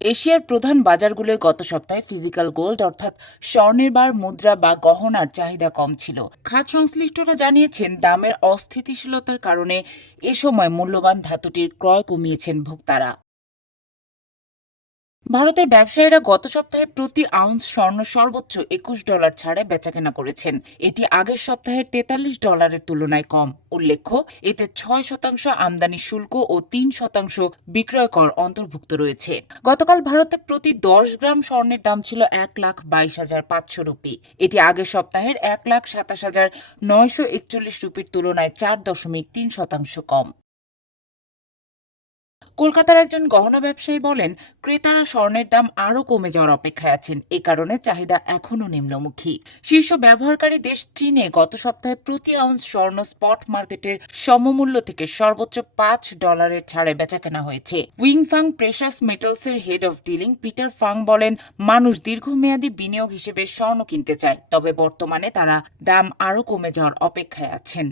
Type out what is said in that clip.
এশিয়ার প্রধান বাজারগুলোয় গত সপ্তাহে ফিজিক্যাল গোল্ড অর্থাৎ স্বর্ণের বার, মুদ্রা বা গহনার চাহিদা কম ছিল। খাত সংশ্লিষ্টরা জানিয়েছেন, দামের অস্থিতিশীলতার কারণে এ সময় মূল্যবান ধাতুটির ক্রয় কমিয়েছেন ভোক্তারা। ভারতের ব্যবসায়ীরা গত সপ্তাহে প্রতি আউন্স স্বর্ণ সর্বোচ্চ $21 ছাড়ে বেচাকেনা করেছেন। এটি আগের সপ্তাহের $43 তুলনায় কম। উল্লেখ্য, এতে 6% আমদানি শুল্ক ও 3% বিক্রয় কর অন্তর্ভুক্ত রয়েছে। গতকাল ভারতে প্রতি 10 গ্রাম স্বর্ণের দাম ছিল 1,22,500 রুপি। এটি আগের সপ্তাহের 1,27,941 রুপির তুলনায় 4.3% কম। কলকাতার একজন গহনা ব্যবসায়ী বলেন, ক্রেতারা স্বর্ণের দাম আরও কমে যাওয়ার অপেক্ষায় আছেন। এ কারণে চাহিদা এখনও নিম্নমুখী। শীর্ষ ব্যবহারকারী দেশ চীনে গত সপ্তাহে প্রতি আউন্স স্বর্ণ স্পট মার্কেটের সমমূল্য থেকে সর্বোচ্চ $5 ছাড়ে বেচাকেনা হয়েছে। উইংফাং প্রেশাস মেটালসের head of dealing Peter Fung বলেন, মানুষ দীর্ঘমেয়াদী বিনিয়োগ হিসেবে স্বর্ণ কিনতে চায়, তবে বর্তমানে তারা দাম আরও কমে যাওয়ার অপেক্ষায় আছেন।